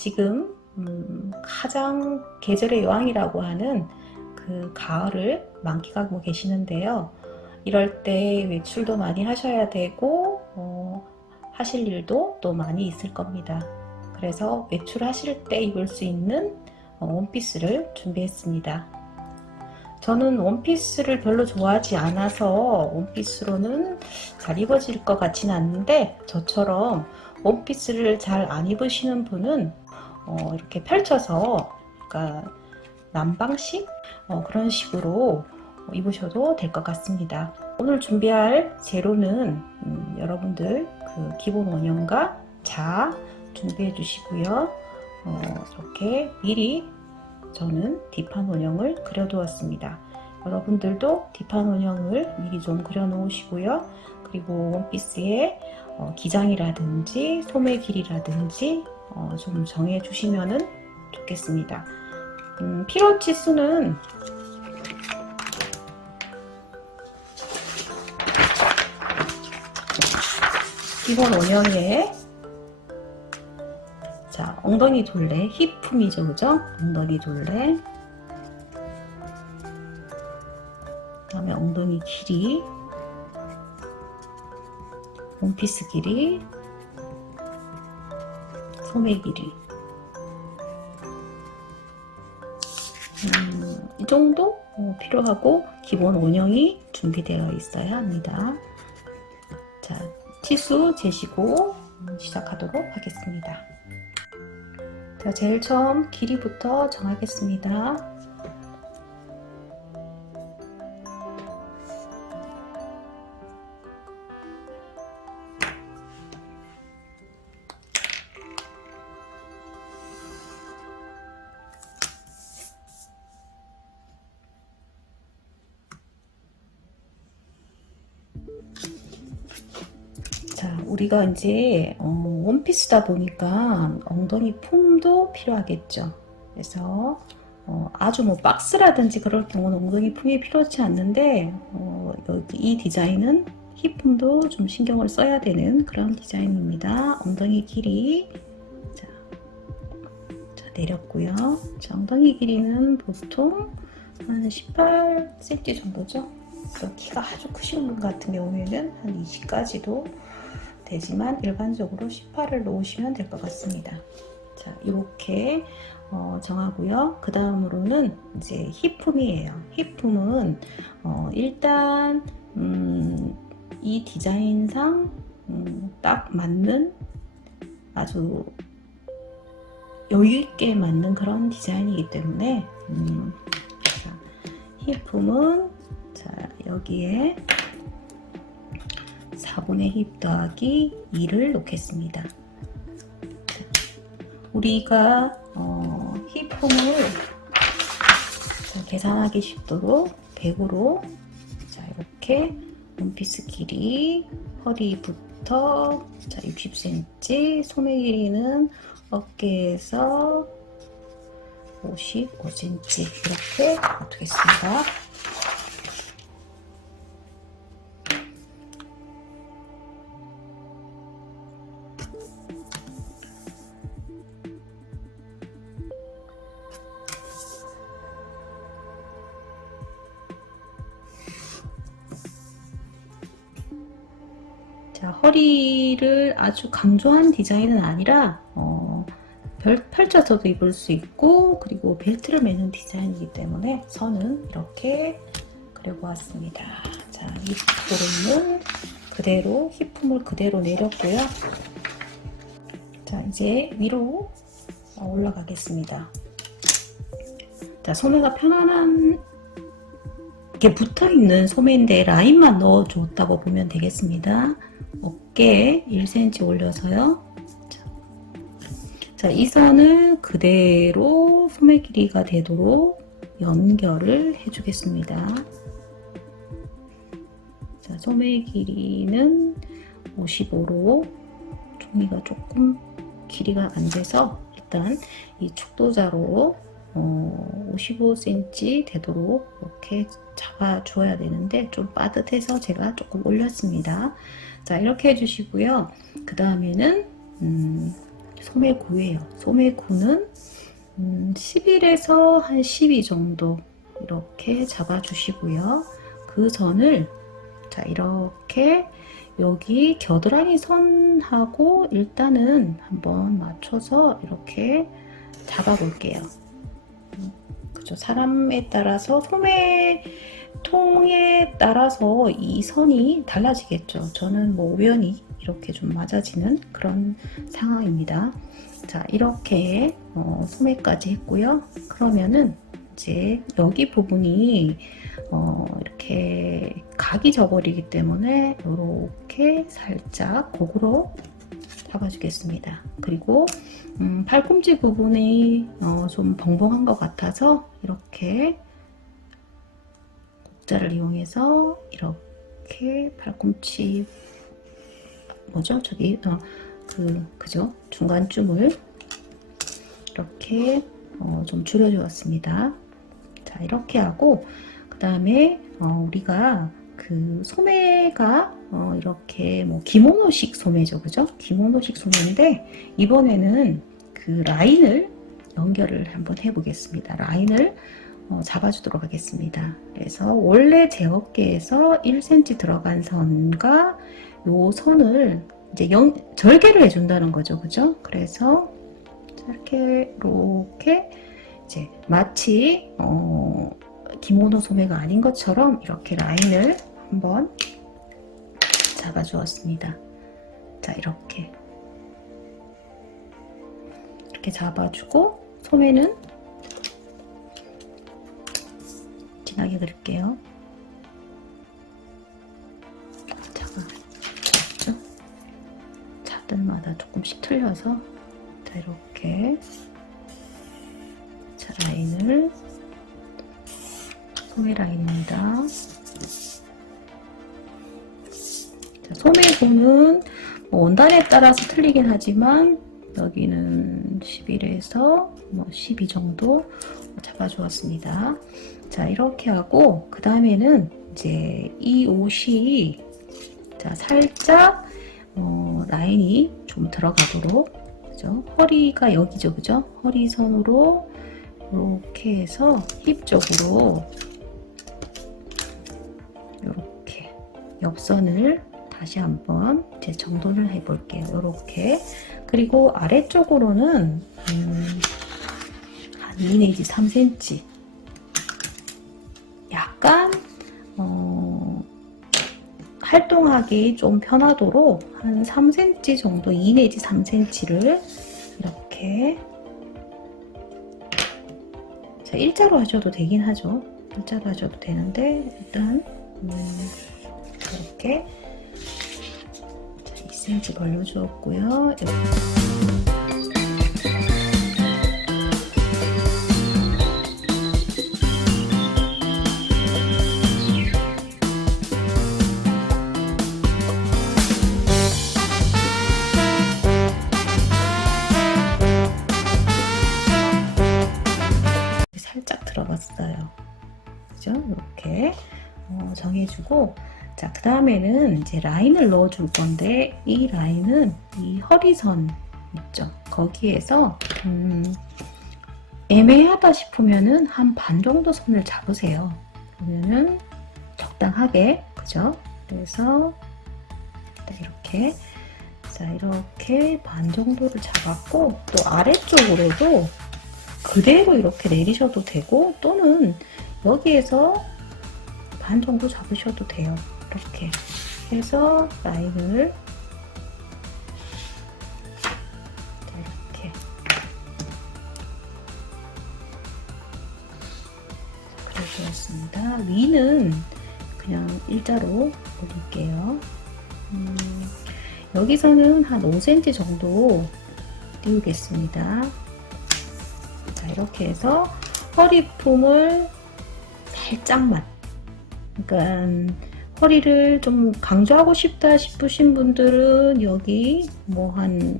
지금 가장 계절의 여왕이라고 하는 그 가을을 만끽하고 계시는데요. 이럴 때 외출도 많이 하셔야 되고 하실 일도 또 많이 있을 겁니다. 그래서 외출하실 때 입을 수 있는 원피스를 준비했습니다. 저는 원피스를 별로 좋아하지 않아서 원피스로는 잘 입어질 것 같지는 않는데, 저처럼 원피스를 잘 안 입으시는 분은 이렇게 펼쳐서, 그러니까 남방식 그런 식으로 입으셔도 될 것 같습니다. 오늘 준비할 재료는 여러분들 그 기본 원형과 자 준비해 주시고요. 이렇게 미리 저는 뒷판 원형을 그려 두었습니다. 여러분들도 뒷판 원형을 미리 좀 그려 놓으시고요. 그리고 원피스의 기장이라든지 소매 길이라든지 좀 정해 주시면 좋겠습니다. 필요치 수는 기본 원형에 엉덩이 둘레, 힙품이죠, 그죠? 엉덩이 둘레, 그 다음에 엉덩이 길이, 원피스 길이, 소매 길이, 이 정도 필요하고 기본 원형이 준비되어 있어야 합니다. 자, 치수 재시고 시작하도록 하겠습니다. 자, 제일 처음 길이부터 정하겠습니다. 자, 우리가 이제 원피스다 보니까 엉덩이 품도 필요하겠죠. 그래서 아주 뭐 박스라든지 그럴 경우는 엉덩이 품이 필요치 않는데, 여기 이 디자인은 힙품도 좀 신경을 써야 되는 그런 디자인입니다. 엉덩이 길이 자 내렸고요. 자, 엉덩이 길이는 보통 한 18cm 정도죠. 그래서 키가 아주 크신 분 같은 경우에는 한 20까지도 되지만 일반적으로 18을 놓으시면 될 것 같습니다. 자, 이렇게 정하고요. 그 다음으로는 이제 힙품이에요. 힙품은 일단 이 디자인상 딱 맞는, 아주 여유있게 맞는 그런 디자인이기 때문에 자, 힙품은 자, 여기에 4분의 힙 더하기 2를 놓겠습니다. 우리가 힙품을 계산하기 쉽도록 100으로 자, 이렇게 원피스 길이 허리부터 자, 60cm, 소매 길이는 어깨에서 55cm 이렇게 두겠습니다. 자, 허리를 아주 강조한 디자인은 아니라 펼쳐서도 입을 수 있고, 그리고 벨트를 매는 디자인이기 때문에 선은 이렇게 그려보았습니다. 자, 이 부분은 그대로 힙품을 그대로 내렸고요. 자, 이제 위로 올라가겠습니다. 자, 소매가 편안한 이렇게 붙어있는 소매인데 라인만 넣어줬다고 보면 되겠습니다. 어깨에 1cm 올려서요. 자, 이 선을 그대로 소매 길이가 되도록 연결을 해주겠습니다. 자, 소매 길이는 55로 종이가 조금 길이가 안 돼서 일단 이 축도자로 55cm 되도록 이렇게 잡아줘야 되는데 좀 빠듯해서 제가 조금 올렸습니다. 자, 이렇게 해주시고요. 그 다음에는 소매구예요. 소매구는 11에서 한 12 정도 이렇게 잡아주시고요. 그 선을 자 이렇게 여기 겨드랑이 선하고 일단은 한번 맞춰서 이렇게 잡아 볼게요. 그죠? 사람에 따라서 소매통에 따라서 이 선이 달라지겠죠. 저는 뭐 우연히 이렇게 좀 맞아지는 그런 상황입니다. 자 이렇게 소매까지 했고요. 그러면은 이제 여기 부분이 이렇게 각이 져버리기 때문에 이렇게 살짝 고구로 잡아주겠습니다. 그리고 팔꿈치 부분이 좀 벙벙한 것 같아서 이렇게 곡자를 이용해서 이렇게 팔꿈치 뭐죠? 저기 그죠? 중간쯤을 이렇게 좀 줄여주었습니다. 자 이렇게 하고 그 다음에 우리가 그 소매가 이렇게 뭐 기모노식 소매죠, 그죠? 기모노식 소매인데 이번에는 그 라인을 연결을 한번 해보겠습니다. 라인을 잡아주도록 하겠습니다. 그래서 원래 제 어깨에서 1cm 들어간 선과 요 선을 이제 절개를 해준다는 거죠, 그죠? 그래서 이렇게 이제 마치 기모노 소매가 아닌 것처럼 이렇게 라인을 한번 잡아주었습니다. 자 이렇게 잡아주고 소매는 진하게 그릴게요. 작죠? 자들마다 조금씩 틀려서 자 이렇게 자 라인을 소매 라인입니다. 자, 소매고는 뭐 원단에 따라서 틀리긴 하지만 여기는 11에서 뭐 12 정도 잡아주었습니다. 자 이렇게 하고 그 다음에는 이제 이 옷이 자 살짝 라인이 좀 들어가도록 그죠? 허리가 여기죠, 그죠? 허리선으로 이렇게 해서 힙 쪽으로 이렇게 옆선을 다시 한번 이제 정돈을 해 볼게요. 이렇게 그리고 아래쪽으로는 한 2 내지 3cm 약간 활동하기 좀 편하도록 한 3cm 정도 2 내지 3cm를 이렇게 자, 일자로 하셔도 되긴 하죠. 일자로 하셔도 되는데 일단 이렇게 2cm 벌려주었고요. 살짝 들어갔어요. 그죠? 이렇게 정해주고 자, 그 다음에는 이제 라인을 넣어줄 건데 이 라인은 이 허리선 있죠? 거기에서 애매하다 싶으면은 한 반 정도 선을 잡으세요. 그러면은 적당하게 그죠? 그래서 이렇게 자 이렇게 반 정도를 잡았고 또 아래쪽으로도 그대로 이렇게 내리셔도 되고 또는 여기에서 반 정도 잡으셔도 돼요. 이렇게 해서 라인을 이렇게 그려주었습니다. 위는 그냥 일자로 올릴게요. 여기서는 한 5cm 정도 띄우겠습니다. 자, 이렇게 해서 허리품을 살짝만 그러니까 허리를 좀 강조하고 싶다 싶으신 분들은 여기 뭐 한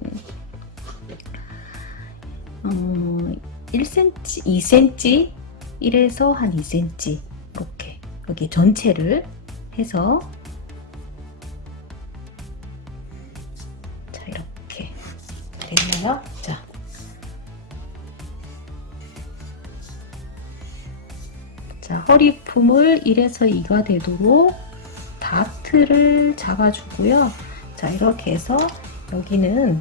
1cm, 2cm 1에서 한 2cm 이렇게 여기 전체를 해서 자 이렇게 됐나요? 볼까요? 자, 허리품을 1에서 2가 되도록 다트를 잡아주고요. 자, 이렇게 해서 여기는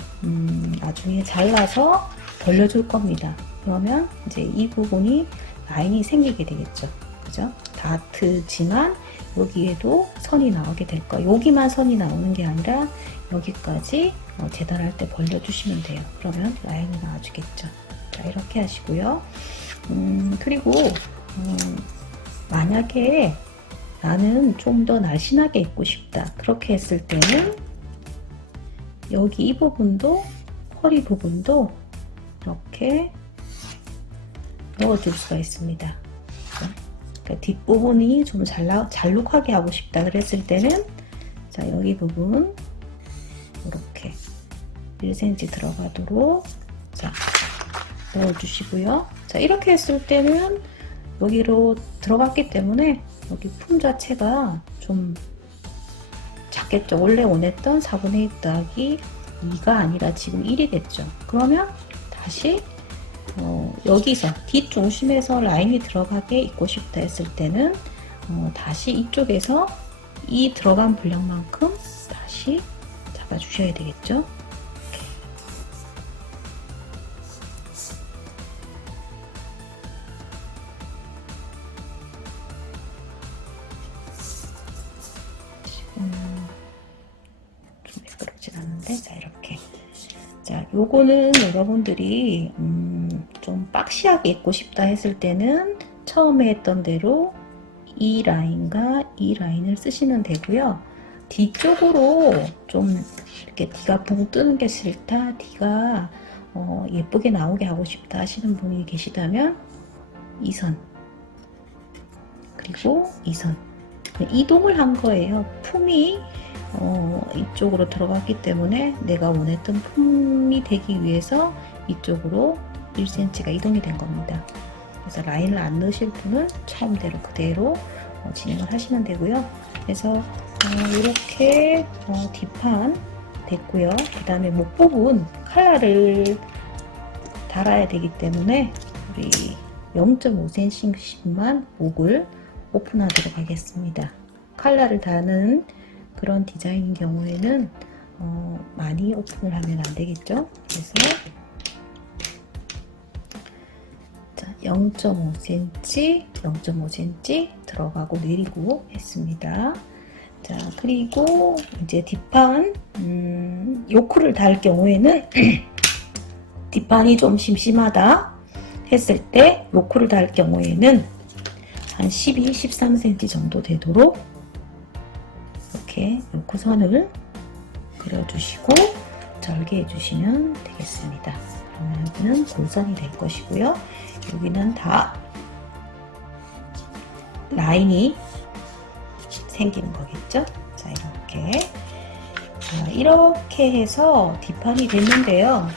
나중에 잘라서 벌려줄 겁니다. 그러면 이제 이 부분이 라인이 생기게 되겠죠. 그죠? 다트지만 여기에도 선이 나오게 될 거예요. 여기만 선이 나오는 게 아니라 여기까지 재단할 때 벌려주시면 돼요. 그러면 라인이 나와주겠죠. 자, 이렇게 하시고요. 그리고 만약에 나는 좀 더 날씬하게 입고 싶다. 그렇게 했을 때는 여기 이 부분도 허리 부분도 이렇게 넣어줄 수가 있습니다. 그러니까 뒷부분이 좀 잘록하게 하고 싶다 그랬을 때는 자, 여기 부분 이렇게 1cm 들어가도록 자, 넣어주시고요. 자, 이렇게 했을 때는 여기로 들어갔기 때문에 여기 품 자체가 좀 작겠죠. 원래 원했던 4분의 1 더하기 2가 아니라 지금 1이 됐죠. 그러면 다시 여기서 뒷중심에서 라인이 들어가게 입고 싶다 했을 때는 다시 이쪽에서 이 들어간 분량만큼 다시 잡아주셔야 되겠죠. 좀 매끄럽진 않은데 자, 이렇게 자, 요거는 여러분들이 좀 박시하게 입고 싶다 했을 때는 처음에 했던 대로 이 라인과 이 라인을 쓰시면 되고요. 뒤쪽으로 좀 이렇게 D가 붕 뜨는 게 싫다, D가 예쁘게 나오게 하고 싶다 하시는 분이 계시다면 이 선 그리고 이 선 이동을 한 거예요. 품이 이쪽으로 들어갔기 때문에 내가 원했던 품이 되기 위해서 이쪽으로 1cm가 이동이 된 겁니다. 그래서 라인을 안 넣으실 분은 처음대로 그대로 진행을 하시면 되고요. 그래서 이렇게 뒷판 됐고요. 그 다음에 목 부분 칼라를 달아야 되기 때문에 우리 0.5cm씩만 목을 오픈하도록 하겠습니다. 칼라를 다는 그런 디자인인 경우에는 많이 오픈을 하면 안 되겠죠. 그래서 0.5cm, 0.5cm 들어가고 내리고 했습니다. 자, 그리고 이제 뒷판 요크를 달 경우에는 뒷판이 좀 심심하다 했을 때 요크를 달 경우에는 한 12, 13cm 정도 되도록 이렇게 요크 선을 그려주시고 절개해 주시면 되겠습니다. 그러면 여기는 골선이 될 것이고요. 여기는 다 라인이 생기는 거겠죠. 자, 이렇게 해서 뒷판이 됐는데요.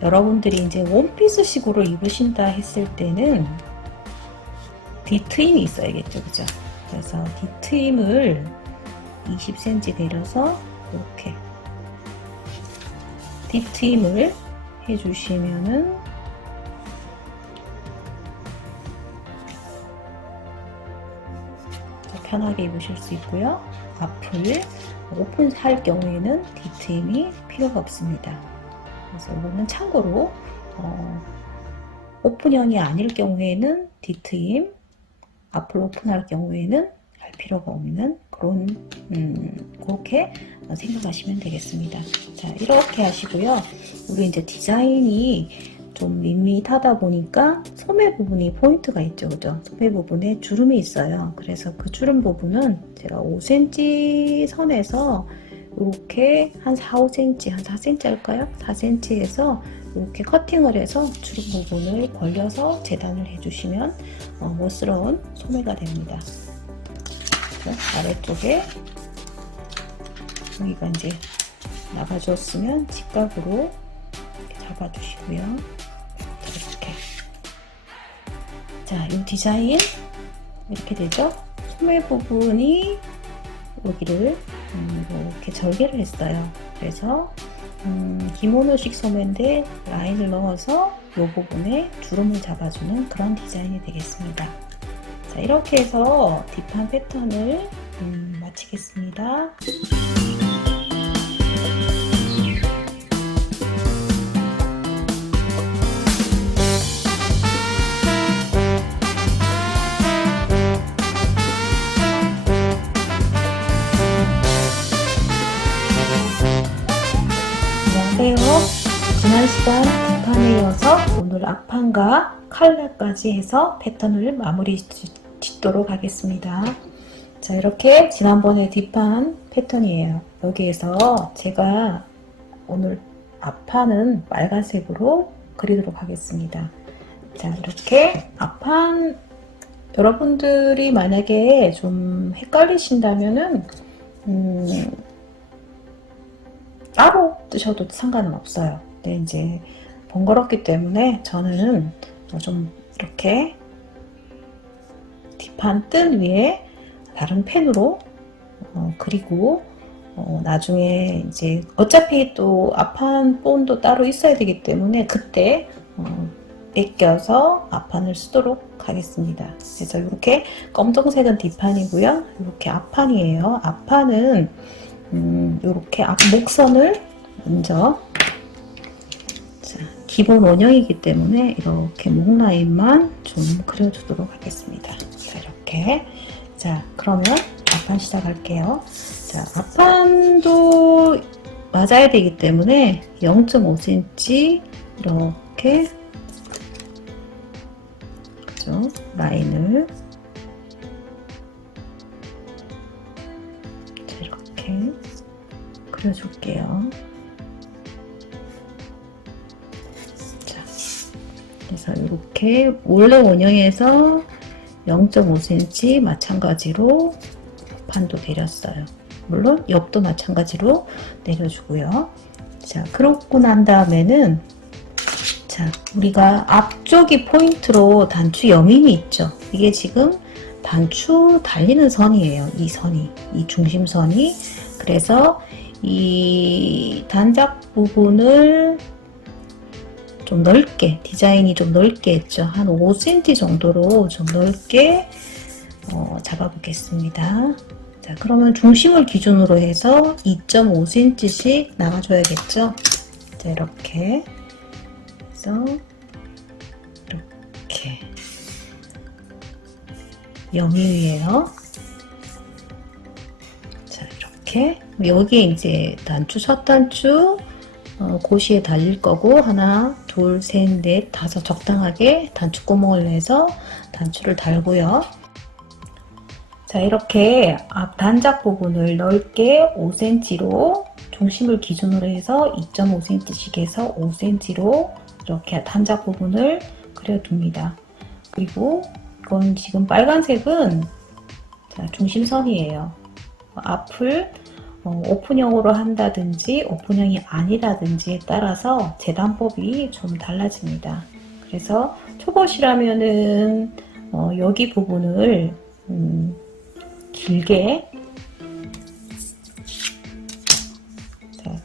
여러분들이 이제 원피스 식으로 입으신다 했을 때는 뒤트임이 있어야겠죠. 그죠? 그래서 뒤트임을 20cm 내려서 이렇게 뒤트임을 해주시면은 편하게 입으실 수 있고요. 앞을 오픈할 경우에는 뒤트임이 필요가 없습니다. 그래서 이거는 참고로 오픈형이 아닐 경우에는 뒤트임, 앞을 오픈할 경우에는 할 필요가 없는 그런 그렇게 생각하시면 되겠습니다. 자, 이렇게 하시고요. 우리 이제 디자인이 좀 밋밋하다 보니까 소매 부분이 포인트가 있죠. 그죠? 소매 부분에 주름이 있어요. 그래서 그 주름 부분은 제가 5cm 선에서 이렇게 한 4, 5cm, 한 4cm 할까요? 4cm에서 이렇게 커팅을 해서 주름 부분을 벌려서 재단을 해주시면 멋스러운 소매가 됩니다. 아래쪽에 여기가 이제 나가줬으면 직각으로 이렇게 잡아주시고요. 이렇게 자, 이 디자인 이렇게 되죠. 소매 부분이 여기를 이렇게 절개를 했어요. 그래서 기모노식 소매인데 라인을 넣어서 이 부분에 주름을 잡아주는 그런 디자인이 되겠습니다. 자, 이렇게 해서 뒷판 패턴을 마치겠습니다. 안녕하세요. 지난 시간 뒷판에 이어서 오늘 앞판과 칼라까지 해서 패턴을 마무리 짓도록 하겠습니다. 자, 이렇게 지난번에 뒷판 패턴이에요. 여기에서 제가 오늘 앞판은 빨간색으로 그리도록 하겠습니다. 자, 이렇게 앞판 여러분들이 만약에 좀 헷갈리신다면은 따로 뜨셔도 상관은 없어요. 근데 이제 번거롭기 때문에 저는 좀 이렇게 뒷판 뜬 위에 다른 펜으로 그리고 나중에 이제 어차피 또 앞판 본도 따로 있어야 되기 때문에 그때 아껴서 앞판을 쓰도록 하겠습니다. 그래서 이렇게 검정색은 뒷판이고요. 이렇게 앞판이에요. 앞판은 이렇게 앞 목선을 먼저, 자, 기본 원형이기 때문에 이렇게 목 라인만 좀 그려주도록 하겠습니다. 자, 이렇게. 자, 그러면 앞판 시작할게요. 자, 앞판도 맞아야 되기 때문에 0.5cm 이렇게, 그죠? 라인을 그려줄게요. 자, 그래서 이렇게 원래 원형에서 0.5cm 마찬가지로 판도 내렸어요. 물론 옆도 마찬가지로 내려주고요. 자, 그러고 난 다음에는 자, 우리가 앞쪽이 포인트로 단추 여민이 있죠. 이게 지금 단추 달리는 선이에요. 이 선이, 이 중심선이. 그래서 이 단작 부분을 좀 넓게, 디자인이 좀 넓게 했죠. 한 5cm 정도로 좀 넓게 잡아보겠습니다. 자, 그러면 중심을 기준으로 해서 2.5cm씩 나가줘야겠죠. 자, 이렇게 해서 이렇게 여미위에요. 자, 이렇게 여기에 이제 단추, 첫 단추 고시에 달릴 거고 하나, 둘, 셋, 넷, 다섯 적당하게 단추 구멍을 내서 단추를 달고요. 자, 이렇게 앞 단작 부분을 넓게 5cm로 중심을 기준으로 해서 2.5cm씩 해서 5cm로 이렇게 단작 부분을 그려둡니다. 그리고 이건 지금 빨간색은 자, 중심선이에요. 앞을 오픈형으로 한다든지 오픈형이 아니라든지에 따라서 재단법이 좀 달라집니다. 그래서 초보시라면은 여기 부분을 길게 자,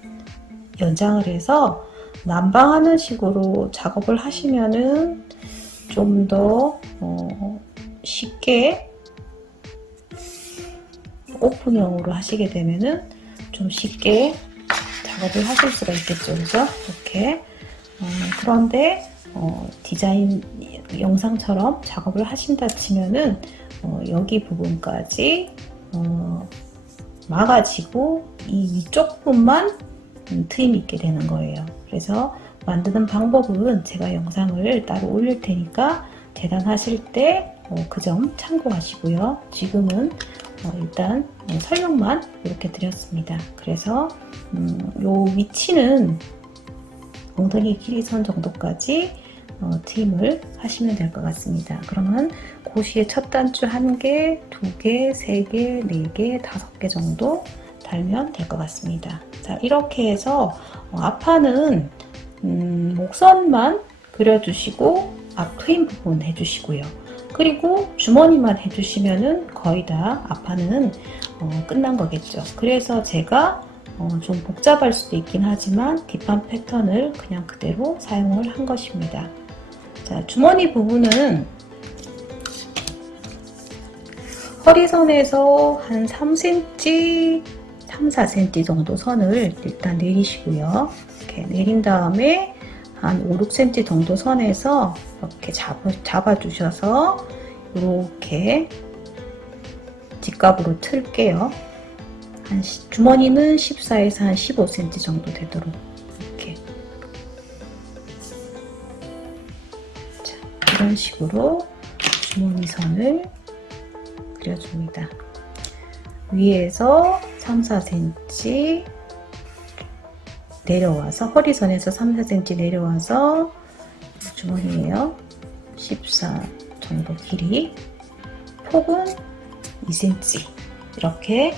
연장을 해서 난방하는 식으로 작업을 하시면은 좀 더 쉽게 오픈형으로 하시게 되면은 좀 쉽게 작업을 하실 수가 있겠죠. 그죠? 이렇게. 그런데, 디자인 영상처럼 작업을 하신다 치면은, 여기 부분까지, 막아지고, 이 위쪽 부분만 트임 있게 되는 거예요. 그래서 만드는 방법은 제가 영상을 따로 올릴 테니까 재단하실 때 그 점 참고하시고요. 지금은 일단 설명만 이렇게 드렸습니다. 그래서 요 위치는 엉덩이 길이선 정도까지 트임을 하시면 될 것 같습니다. 그러면 고시의 첫 단추 1개, 2개, 3개, 4개, 5개 정도 달면 될 것 같습니다. 자, 이렇게 해서 앞판은 목선만 그려주시고 앞 트임 부분 해주시고요. 그리고 주머니만 해주시면은 거의 다 앞판은 끝난 거겠죠. 그래서 제가 좀 복잡할 수도 있긴 하지만 뒷판 패턴을 그냥 그대로 사용을 한 것입니다. 자, 주머니 부분은 허리선에서 한 3cm, 3, 4cm 정도 선을 일단 내리시고요. 이렇게 내린 다음에 한 5, 6cm 정도 선에서 이렇게 잡아주셔서 이렇게 직각으로 틀게요. 주머니는 14에서 한 15cm 정도 되도록 이렇게. 자, 이런 식으로 주머니 선을 그려줍니다. 위에서 3, 4cm 내려와서 허리선에서 3, 4cm 내려와서 주머니에요. 14 정도 길이, 폭은 2cm 이렇게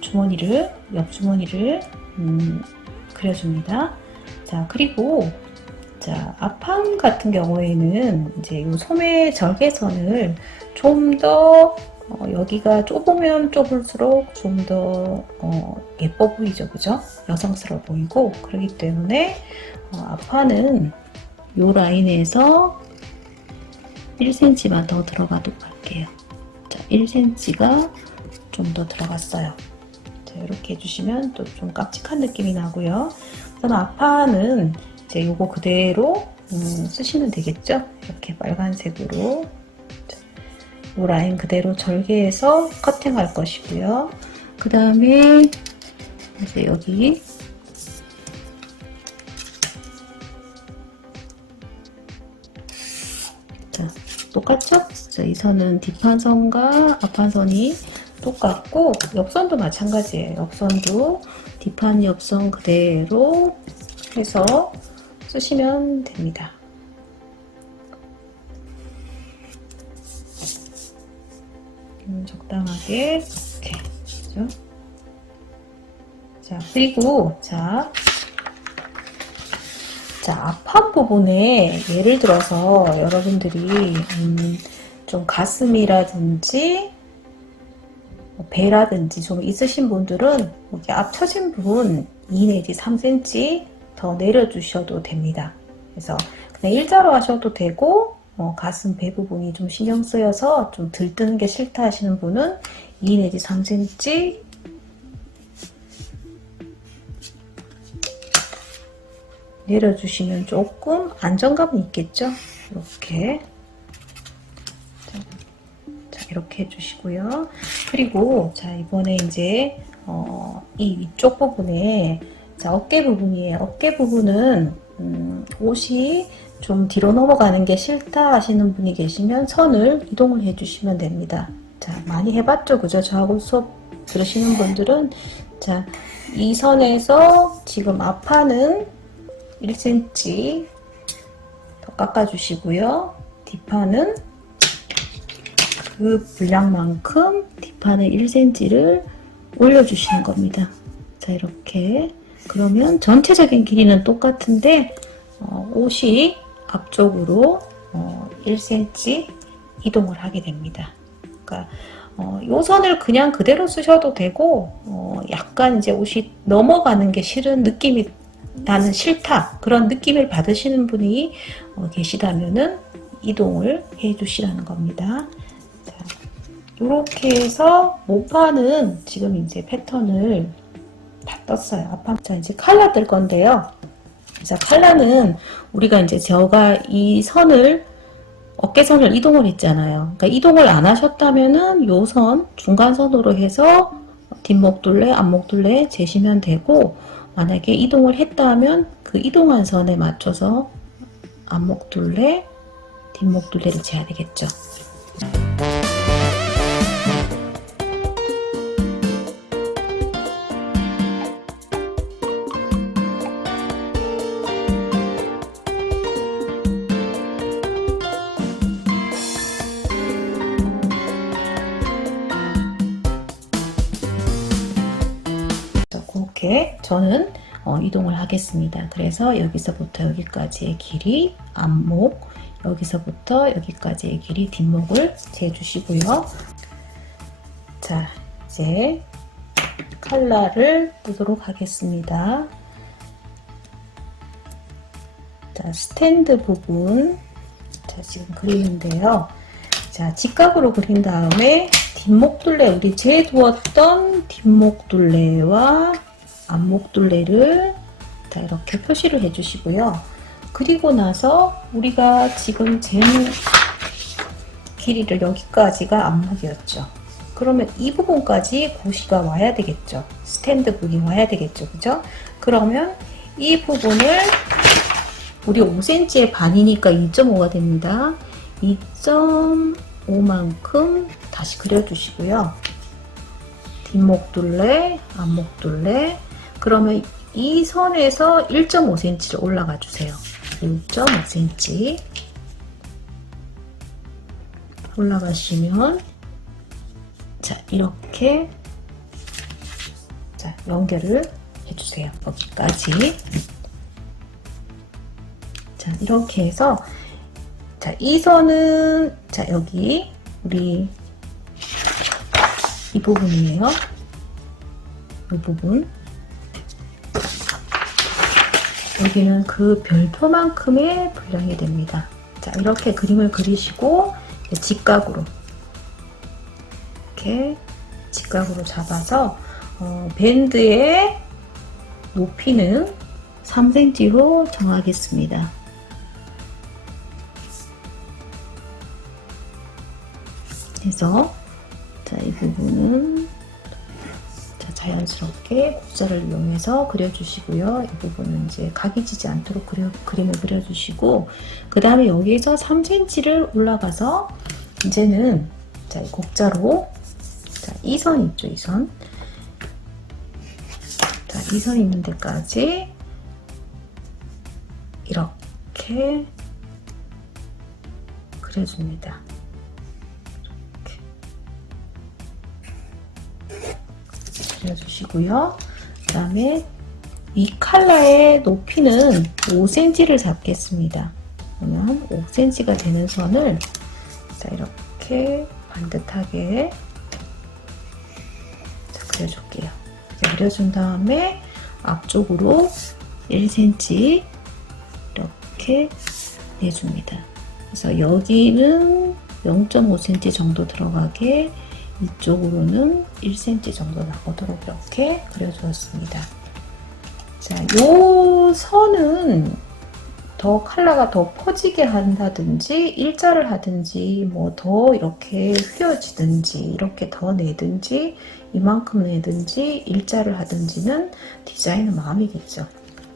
주머니를 옆 주머니를 그려줍니다. 자, 그리고 자, 앞판 같은 경우에는 이제 이 소매 절개선을 좀 더 여기가 좁으면 좁을수록 좀 더 예뻐 보이죠, 그죠? 여성스러워 보이고 그렇기 때문에 앞판은 이 라인에서 1cm만 더 들어가도록 할게요. 자, 1cm가 좀 더 들어갔어요. 자, 이렇게 해주시면 또 좀 깜찍한 느낌이 나고요. 그다음 앞판은 이제 요거 그대로 쓰시면 되겠죠? 이렇게 빨간색으로 이 라인 그대로 절개해서 커팅할 것이고요. 그 다음에 이제 여기 자, 똑같죠? 그래서 이 선은 뒷판선과 앞판선이 똑같고 옆선도 마찬가지예요. 옆선도 뒷판 옆선 그대로 해서 쓰시면 됩니다. 적당하게 이렇게 그죠? 자, 그리고 자 앞판 부분에 예를 들어서 여러분들이 좀 가슴이라든지 배라든지 좀 있으신 분들은 여기 앞 처진 부분 2 내지 3cm 더 내려주셔도 됩니다. 그래서 그냥 일자로 하셔도 되고 가슴 배 부분이 좀 신경 쓰여서 좀 들뜨는 게 싫다 하시는 분은 2 내지 3cm 내려주시면 조금 안정감은 있겠죠? 이렇게 자, 이렇게 해주시고요. 그리고 자, 이번에 이제 이 위쪽 부분에 자, 어깨 부분이에요. 어깨 부분은 옷이 좀 뒤로 넘어가는 게 싫다 하시는 분이 계시면 선을 이동을 해주시면 됩니다. 자, 많이 해봤죠, 그죠? 저하고 수업 들으시는 분들은 자, 이 선에서 지금 앞판은 1cm 더 깎아주시고요. 뒷판은 그 분량만큼 뒷판에 1cm를 올려주시는 겁니다. 자, 이렇게 그러면 전체적인 길이는 똑같은데 옷이 앞쪽으로 1cm 이동을 하게 됩니다. 그러니까 요 선을 그냥 그대로 쓰셔도 되고 약간 이제 옷이 넘어가는 게 싫은 느낌이 나는 싫다 그런 느낌을 받으시는 분이 계시다면은 이동을 해 주시라는 겁니다. 자, 이렇게 해서 모파는 지금 이제 패턴을 다 떴어요. 앞판. 자, 이제 칼라 뜰 건데요. 자, 칼라는 우리가 이제 제가 이 선을 어깨선을 이동을 했잖아요. 그러니까 이동을 안 하셨다면은 요 선 중간선으로 해서 뒷목둘레, 앞목둘레 재시면 되고 만약에 이동을 했다면 그 이동한 선에 맞춰서 앞목둘레, 뒷목둘레를 재야 되겠죠. 그렇게 저는 이동을 하겠습니다. 그래서 여기서부터 여기까지의 길이 앞목, 여기서부터 여기까지의 길이 뒷목을 재주시고요. 자, 이제 칼라를 뜨도록 하겠습니다. 자, 스탠드 부분 자, 지금 그리는데요. 자, 직각으로 그린 다음에 뒷목둘레, 우리 재두었던 뒷목둘레와 앞목둘레를 자, 이렇게 표시를 해주시고요. 그리고 나서 우리가 지금 잰 길이를 여기까지가 앞목이었죠. 그러면 이 부분까지 고시가 와야 되겠죠. 스탠드 부분이 와야 되겠죠. 그죠? 그러면 이 부분을 우리 5cm의 반이니까 2.5가 됩니다. 2.5만큼 다시 그려주시고요. 뒷목둘레, 앞목둘레. 그러면 이 선에서 1.5cm를 올라가 주세요. 1.5cm 올라가시면 자, 이렇게 자, 연결을 해주세요. 여기까지. 자, 이렇게 해서 자, 이 선은 자, 여기 우리 이 부분이에요. 이 부분. 여기는 그 별표만큼의 분량이 됩니다. 자, 이렇게 그림을 그리시고 직각으로 이렇게 직각으로 잡아서 밴드의 높이는 3cm로 정하겠습니다. 그래서 자, 이 부분은 자, 자연스럽게 곡선을 이용해서 그려주시고요. 이 부분은 이제 각이 지지 않도록 그림을 그려주시고 그 다음에 여기에서 3cm를 올라가서 이제는 자, 이 곡자로 자, 이 선 있죠, 이 선. 자, 이 선 있는 데까지 이렇게 그려줍니다. 그려주시고요. 그 다음에 이 칼라의 높이는 5cm를 잡겠습니다. 그러면 5cm가 되는 선을 자, 이렇게 반듯하게 자, 그려줄게요. 이렇게 그려준 다음에 앞쪽으로 1cm 이렇게 내줍니다. 그래서 여기는 0.5cm 정도 들어가게 이쪽으로는 1cm 정도 나오도록 이렇게 그려주었습니다. 자, 요 선은 더 컬러가 더 퍼지게 한다든지 일자를 하든지 뭐 더 이렇게 휘어지든지 이렇게 더 내든지 이만큼 내든지 일자를 하든지는 디자이너 마음이겠죠.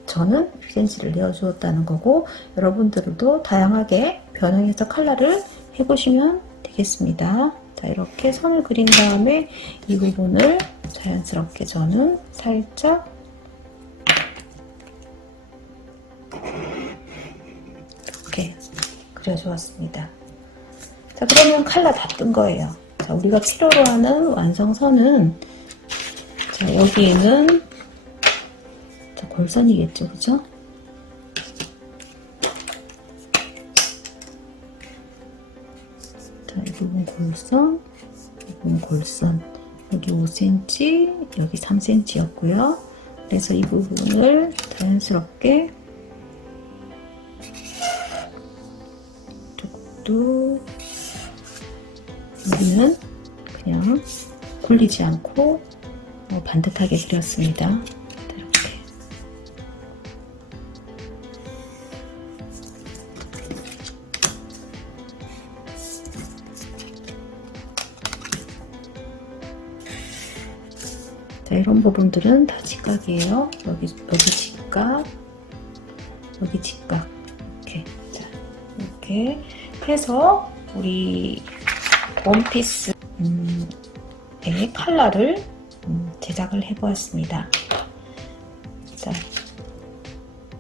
저는 1cm를 내어주었다는 거고 여러분들도 다양하게 변형해서 컬러를 해보시면 되겠습니다. 자, 이렇게 선을 그린 다음에 이 부분을 자연스럽게 저는 살짝 이렇게 그려주었습니다. 자, 그러면 컬러 다 뜬 거예요. 자, 우리가 필요로 하는 완성선은 자, 여기에는 자, 골선이겠죠, 그죠? 자, 이 부분 골선, 이 부분 골선. 여기 5cm, 여기 3cm였고요. 그래서 이 부분을 자연스럽게 뚝뚝 여기는 그냥 굴리지 않고 반듯하게 그렸습니다. 이렇게. 자, 이런 부분들은 다 직각이에요. 여기 직각, 여기 직각. 이렇게. 자, 이렇게 해서 우리 원피스의 컬러를 제작을 해보았습니다. 자,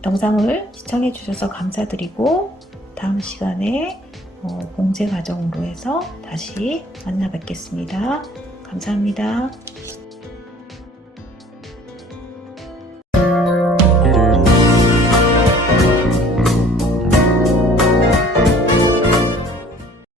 영상을 시청해 주셔서 감사드리고 다음 시간에 봉제 과정으로 해서 다시 만나 뵙겠습니다. 감사합니다.